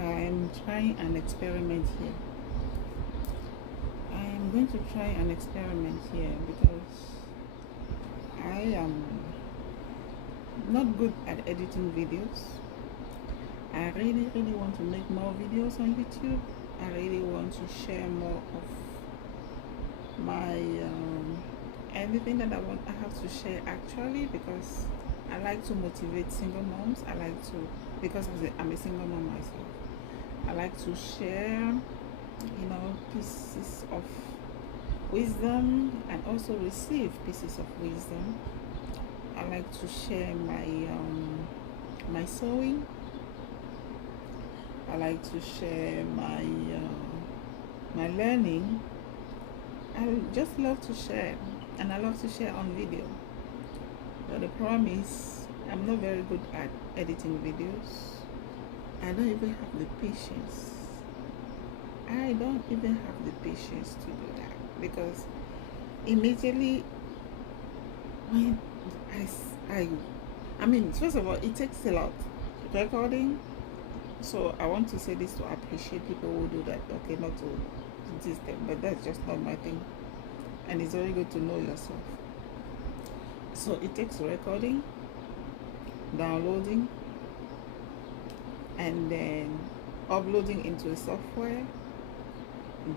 I'm trying an experiment here. I am going to try an experiment here because I am not good at editing videos. I really want to make more videos on YouTube. I really want to share more of my everything that I have to share actually, because I like to motivate single moms. I like to, because I'm a single mom myself. I like to share, pieces of wisdom and also receive pieces of wisdom. I like to share my sewing. I like to share my learning. I just love to share, and I love to share on video. But the problem is, I'm not very good at editing videos. I don't even have the patience. I don't even have the patience to do that, because immediately when I, I mean, first of all, it takes a lot. Recording. So I want to say this to appreciate people who do that. Okay, not to diss them, but that's just not my thing. And it's very good to know yourself. So it takes recording, downloading, and then uploading into a software,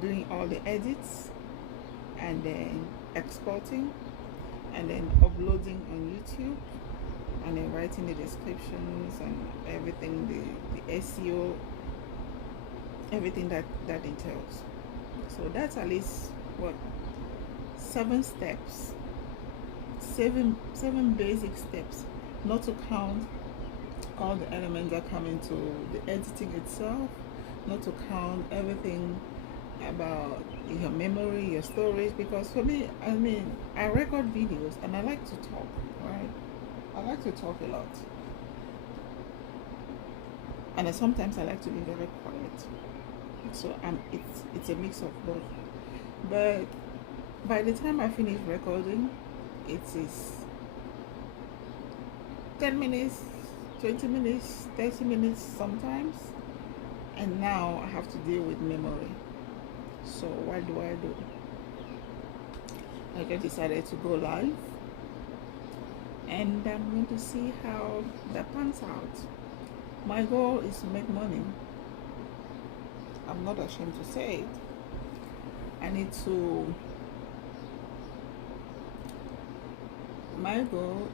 doing all the edits, and then exporting, and then uploading on YouTube, and then writing the descriptions and everything, the SEO, everything that entails. So that's at least what, 7 steps, seven basic steps, not to count all the elements that come into the editing itself, not to count everything about your memory, your storage. Because for me, I mean, I record videos and I like to talk, right? I like to talk a lot, and then sometimes I like to be very quiet. So it's a mix of both. But by the time I finish recording, it is 10 minutes, 20 minutes, 30 minutes sometimes, and now I have to deal with memory. So what do? I just decided to go live, and I'm going to see how that pans out. My goal is to make money. I'm not ashamed to say it. I need to. My goal,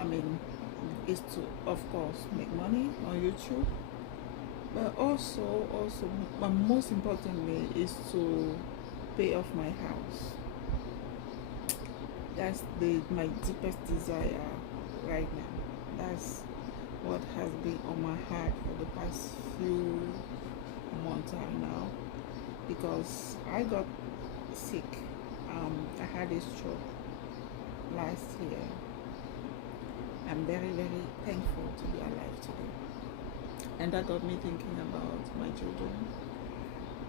I mean, is to, of course, make money on YouTube, but but most importantly, is to pay off my house. That's my deepest desire right now. That's what has been on my heart for the past few months now, because I got sick. I had a stroke last year. I'm very thankful to be alive today, and that got me thinking about my children.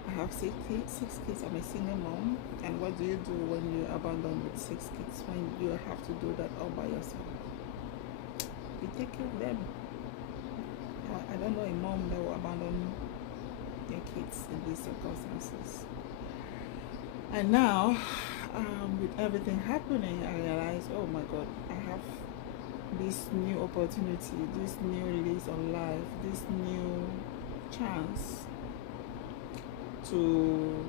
I have 6 kids. I'm a single mom. And what do you do when you're abandoned with 6 kids? When you have to do that all by yourself? You take care of them. I don't know a mom that will abandon their kids in these circumstances. And now, with everything happening, I realize, oh my God, I have this new opportunity, this new lease on life, this new chance to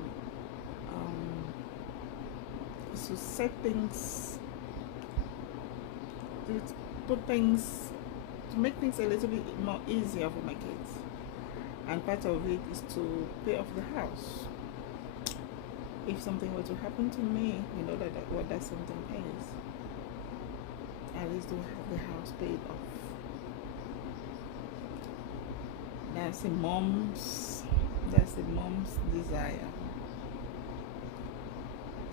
set things, to put things, to make things a little bit more easier for my kids. And part of it is to pay off the house. If something were to happen to me, you know what that something is. At least to have the house paid off. That's the mom's desire.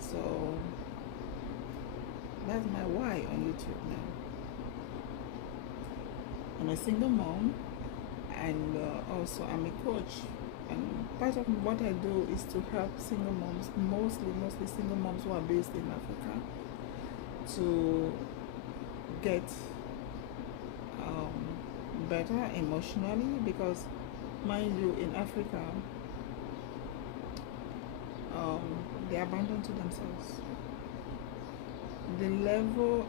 So that's my why on YouTube now. I'm a single mom, and also I'm a coach. And part of what I do is to help single moms, mostly single moms who are based in Africa, to get better emotionally, because mind you, in Africa, um, they abandon to themselves. The level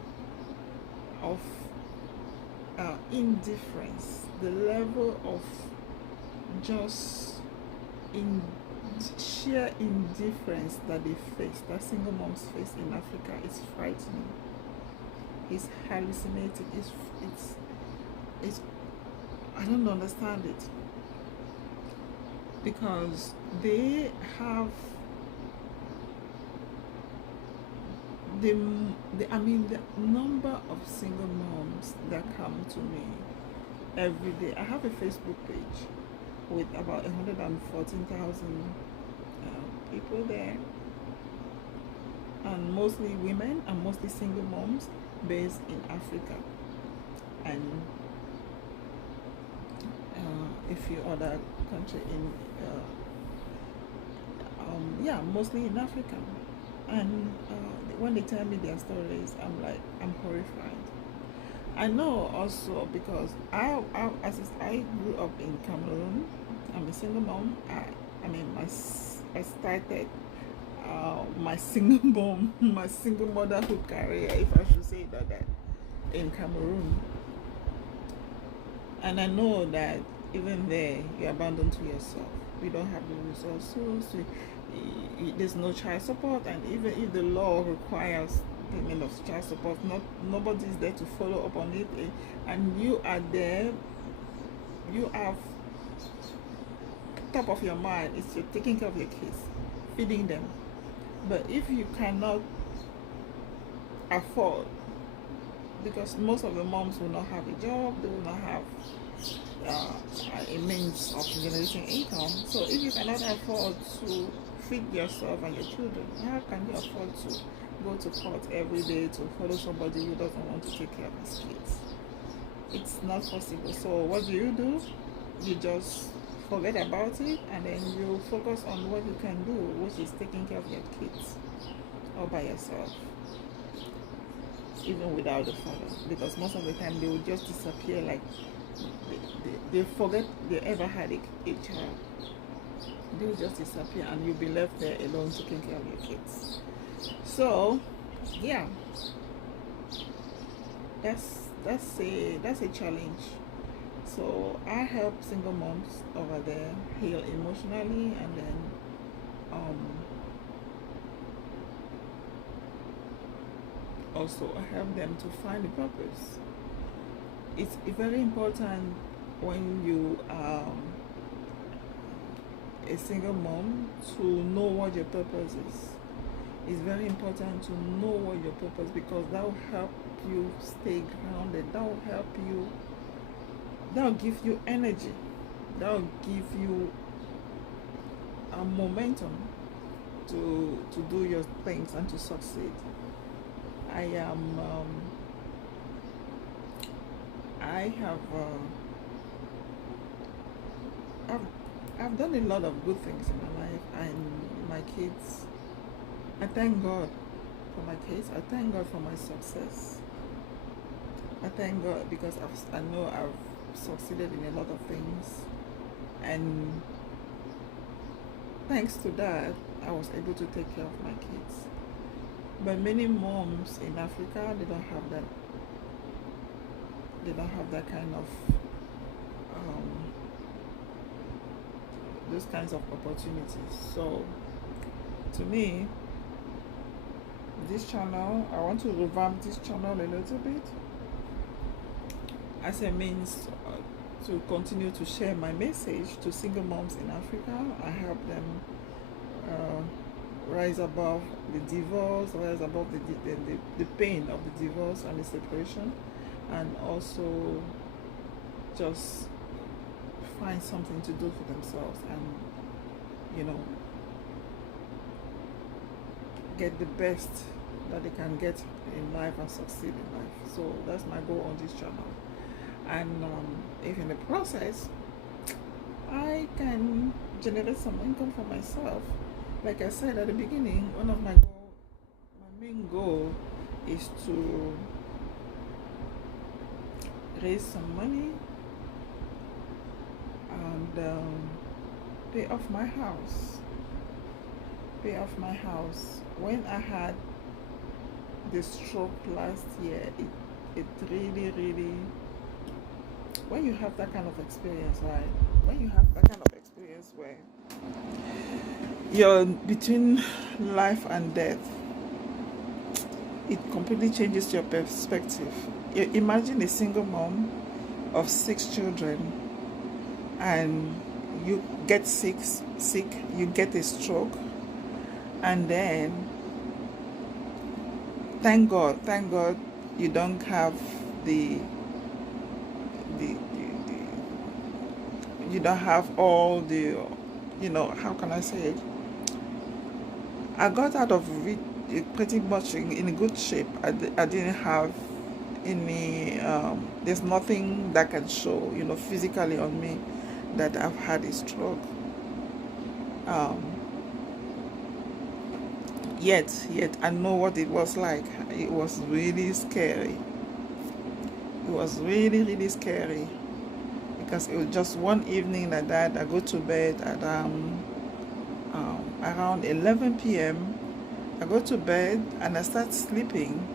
of indifference, the level of just in sheer indifference that they face, that single moms face in Africa, is frightening. It's hallucinating. It's I don't understand it, because they have the, the number of single moms that come to me every day. I have a Facebook page with about 114,000 people there, and mostly women and mostly single moms based in Africa and a few other country in mostly in Africa. And when they tell me their stories, I'm horrified. I know also because I grew up in Cameroon. I'm a single mom. I started my single mom, my single motherhood career, if I should say that in Cameroon. And I know that even there, you're abandoned to yourself. We don't have the resources. There's no child support, and even if the law requires payment of child support, nobody's there to follow up on it. And you are there. You have top of your mind is you're taking care of your kids, feeding them. But if you cannot afford, because most of the moms will not have a job, they will not have a means of generating income. So if you cannot afford to feed yourself and your children, how can you afford to go to court every day to follow somebody who doesn't want to take care of his kids? It's not possible. So what do? You just forget about it, and then you focus on what you can do, which is taking care of your kids all by yourself, even without the father, because most of the time they will just disappear, like they forget they ever had a child. They will just disappear, and you'll be left there alone taking care of your kids. So yeah, that's a challenge. So I help single moms over there heal emotionally, and then also I help them to find a purpose. It's very important when you a single mom to know what your purpose is. It's very important to know what your purpose, because that will help you stay grounded. That will help you. That will give you energy. That will give you a momentum to do your things and to succeed. I've done a lot of good things in my life, and my kids. I thank God for my kids. I thank God for my success. I thank God because I know I've succeeded in a lot of things, and thanks to that, I was able to take care of my kids. But many moms in Africa, they don't have that. They don't have that kind of those kinds of opportunities. So, to me, this channel, I want to revamp this channel a little bit as a means to continue to share my message to single moms in Africa. I help them rise above the divorce, rise above the pain of the divorce and the separation, and also just find something to do for themselves, and get the best that they can get in life and succeed in life. So that's my goal on this channel. And if in the process I can generate some income for myself, like I said at the beginning, one of my main goal is to raise some money and pay off my house. Pay off my house. When I had the stroke last year, it really, really, when you have that kind of experience, right? When you have that kind of experience where you're between life and death, it completely changes your perspective. Imagine a single mom of 6 children, and you get sick, you get a stroke, and then thank God you don't have the you don't have all the, how can I say it? I got out of it pretty much in good shape. I didn't have any, there's nothing that can show, physically on me that I've had a stroke. Yet I know what it was like. It was really scary. It was really, really scary, because it was just one evening like that. I go to bed at around 11 p.m. I go to bed and I start sleeping,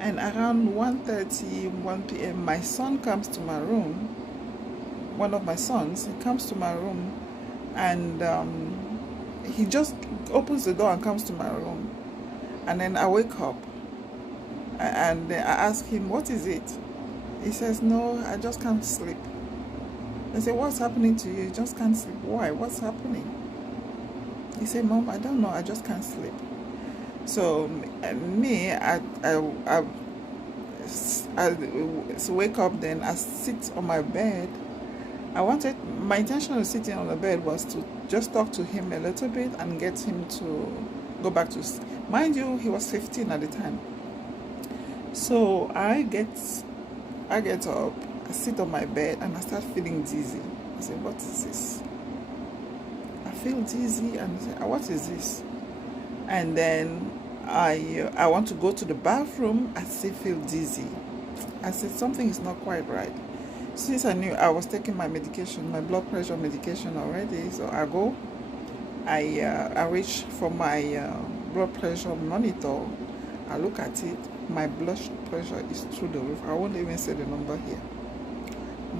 and around 1:30, 1 p.m. my son comes to my room. One of my sons, he comes to my room, and he just opens the door and comes to my room, and then I wake up, and I ask him, what is it? He says, no, I just can't sleep. I say, what's happening to you? You just can't sleep. Why? What's happening? He said, Mom, I don't know, I just can't sleep. So me, I wake up, then I sit on my bed. My intention of sitting on the bed was to just talk to him a little bit and get him to go back to sleep. Mind you, he was 15 at the time. So I get up, I sit on my bed, and I start feeling dizzy. I say, what is this? I feel dizzy, and I say, what is this? And then I want to go to the bathroom. I still feel dizzy. I said, something is not quite right. Since I knew I was taking my medication, my blood pressure medication already, so I reach for my blood pressure monitor. I look at it. My blood pressure is through the roof. I won't even say the number here.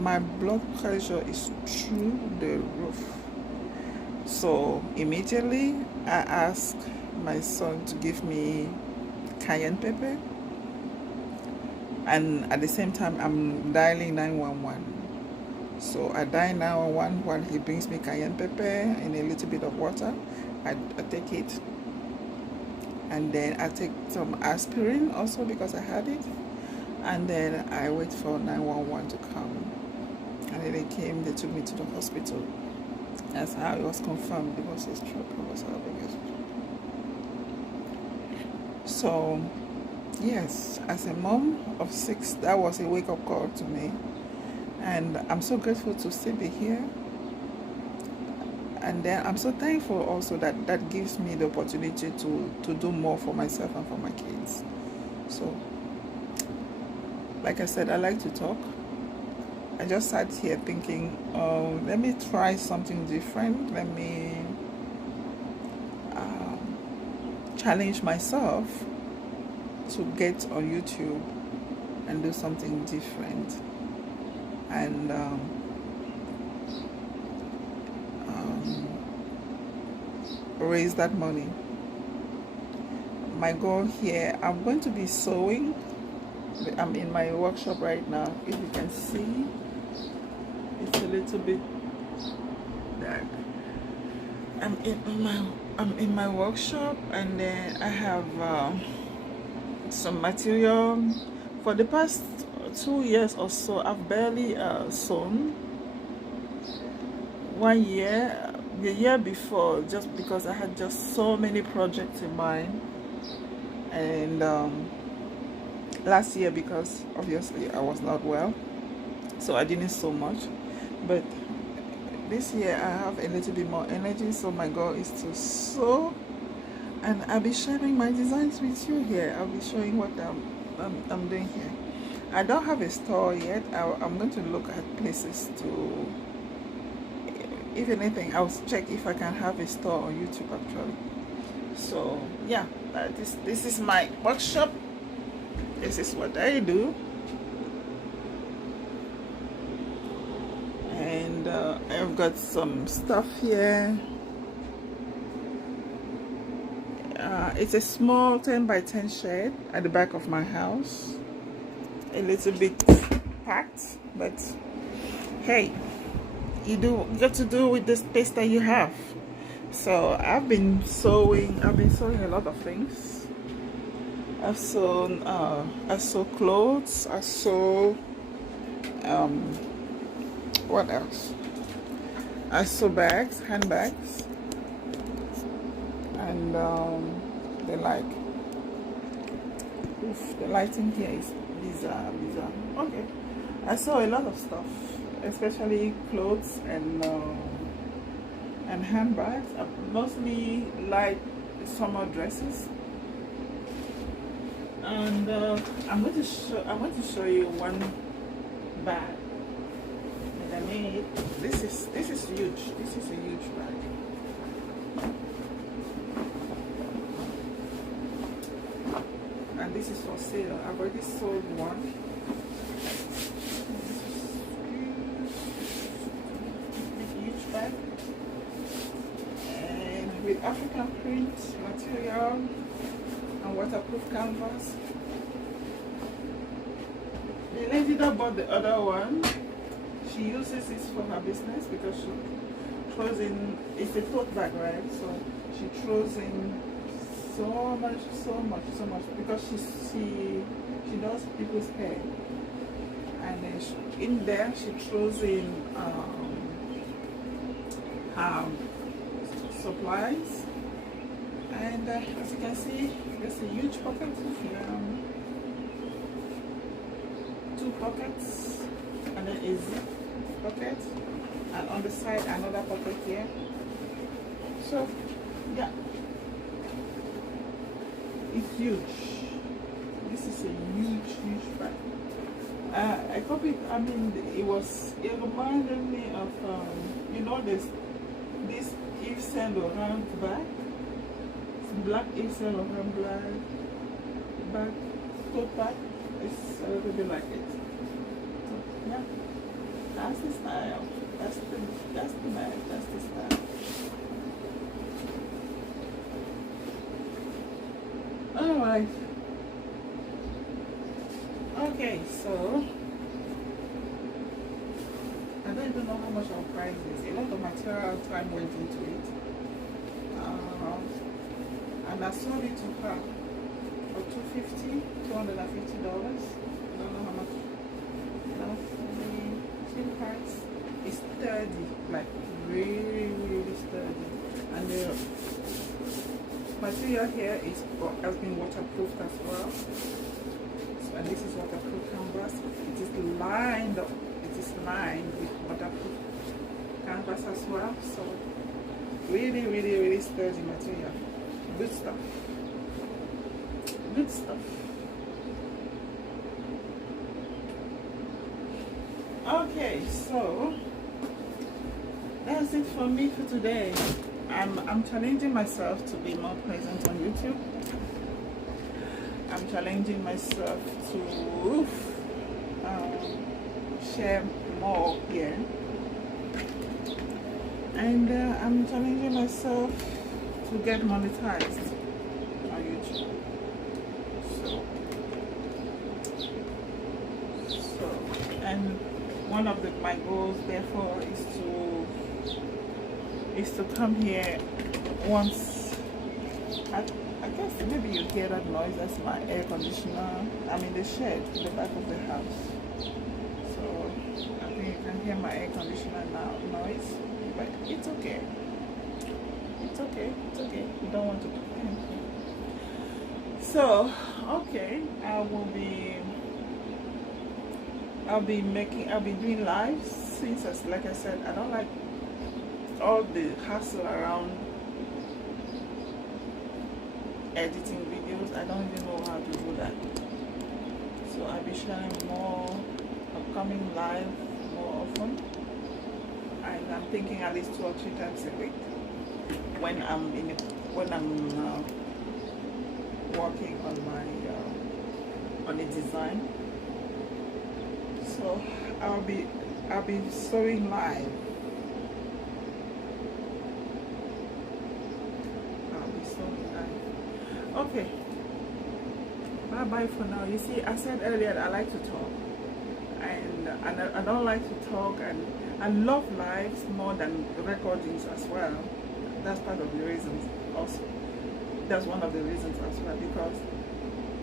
My blood pressure is through the roof. So immediately I asked my son to give me cayenne pepper, and at the same time I'm dialing 911. So I dial 911 while he brings me cayenne pepper and a little bit of water. I take it, and then I take some aspirin also because I had it, and then I wait for 911 to come, and then they came. They took me to the hospital. That's how it was confirmed. It was a stroke. I was having a stroke. So yes, as a mom of 6, that was a wake-up call to me, and I'm so grateful to still be here. And then I'm so thankful also that gives me the opportunity to do more for myself and for my kids. So like I said, I like to talk. I just sat here thinking, let me try something different. Let me challenge myself to get on YouTube and do something different, and raise that money. My goal here, I'm going to be sewing. I'm in my workshop right now. If you can see, it's a little bit dark. I'm in my workshop, and then I have some material. For the past 2 years or so, I've barely sewn. 1 year, the year before, just because I had just so many projects in mind, and last year, because obviously I was not well, so I didn't sew much. But this year I have a little bit more energy, so my goal is to sew, and I'll be sharing my designs with you here. I'll be showing what I'm doing here. I don't have a store yet. I'm going to look at places to if anything, I'll check if I can have a store on YouTube actually. So yeah, this is my workshop. This is what I do. And I've got some stuff here. It's a small 10 by 10 shed at the back of my house. A little bit packed, but hey, you have to do with the space that you have. So I've been sewing a lot of things. I sew clothes, I sew what else? I sew bags, handbags, and the lighting here is bizarre. Okay, I sew a lot of stuff, especially clothes and handbags. Mostly light summer dresses. And I'm going to show you one bag that I made. This is huge. This is a huge bag. And this is for sale. I've already sold one. Huge bag. And with African print material and waterproof canvas. The lady that bought the other one, she uses this for her business because she throws in, it's a tote bag, right? So she throws in so much because she does people's hair, and then in there she throws in her supplies. And as you can see, there's a huge pocket here, 2 pockets, and then a zip pocket, and on the side another pocket here. So yeah, it's huge. This is a huge bag. I copied. I mean, it reminded me of you know this Yves Saint Laurent bag. Black Yves Saint Laurent bag, tote bag. It's a little bit like it. So, yeah, that's the style. That's the bag. That's the style. All right. Okay, so I don't even know how much I'll price this. A lot of material time went into it. And I sold it to her for $250. I don't know how much. The same price is sturdy, like really sturdy. And the material here has been waterproofed as well. So, and this is waterproof canvas. It is lined up. It is lined with waterproof canvas as well. So really sturdy material. Good stuff. Good stuff. Okay, so that's it for me for today. I'm challenging myself to be more present on YouTube. I'm challenging myself to share more here. And I'm challenging myself to get monetized on YouTube. So and one of my goals therefore is to come here once. I guess maybe you hear that noise. That's my air conditioner. I'm in the shed in the back of the house, so I think you can hear my air conditioner now noise, but it's okay. It's okay. You don't want to. So okay, I'll be doing lives, since, like I said, I don't like all the hassle around editing videos. I don't even know how to do that. So I'll be sharing more upcoming live more often. And I'm thinking at least 2 or 3 times a week when I'm working on my on a design. So I'll be sewing live. I'll be sewing live. Okay. Bye bye for now. You see, I said earlier that I like to talk, and I don't like to talk, and I love lives more than recordings as well. That's part of the reasons also. That's one of the reasons as well, because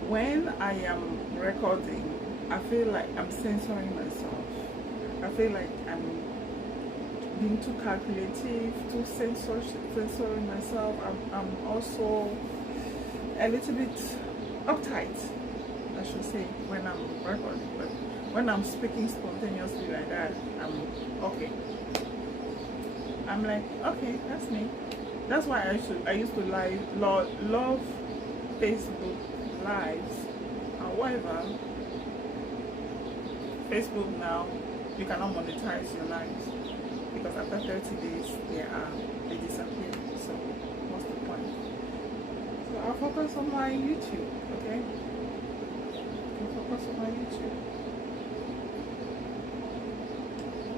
when I am recording, I feel like I'm censoring myself. I feel like I'm being too calculative, too censoring myself. I'm also a little bit uptight, I should say, when I'm recording. But when I'm speaking spontaneously like that, I'm okay. I'm like, okay, that's me. That's why I used to love Facebook lives. However, Facebook now, you cannot monetize your lives because after 30 days they disappear. So what's the point? So I'll focus on my YouTube, okay? I'll focus on my YouTube.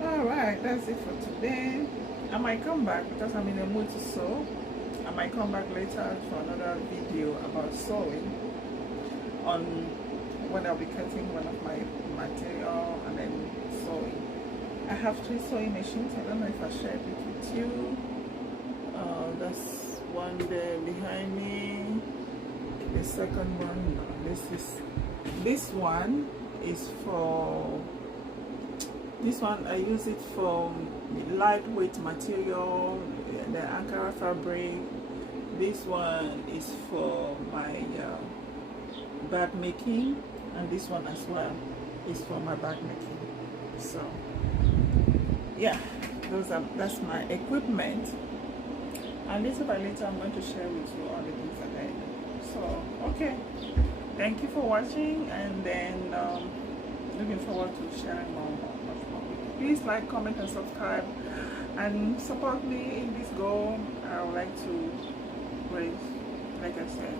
Alright, that's it for today. I might come back because I'm in a mood to sew. I might come back later for another video about sewing, on when I'll be cutting one of my material and then sewing. I have 3 sewing machines. I don't know if I shared it with you. That's one there behind me. The second one, this one is for, this one I use it for lightweight material, the Ankara fabric. This one is for my bag making, and this one as well is for my bag making. So yeah, that's my equipment, and little by little I'm going to share with you all the things that I do. So okay, thank you for watching, and then looking forward to sharing more. Please like, comment, and subscribe, and support me in this goal. I would like to raise, like I said,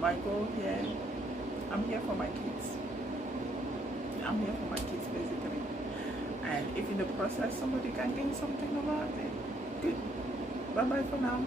my goal here. I'm here for my kids. I'm here for my kids, basically. And if in the process somebody can gain something about it, good. Bye bye for now.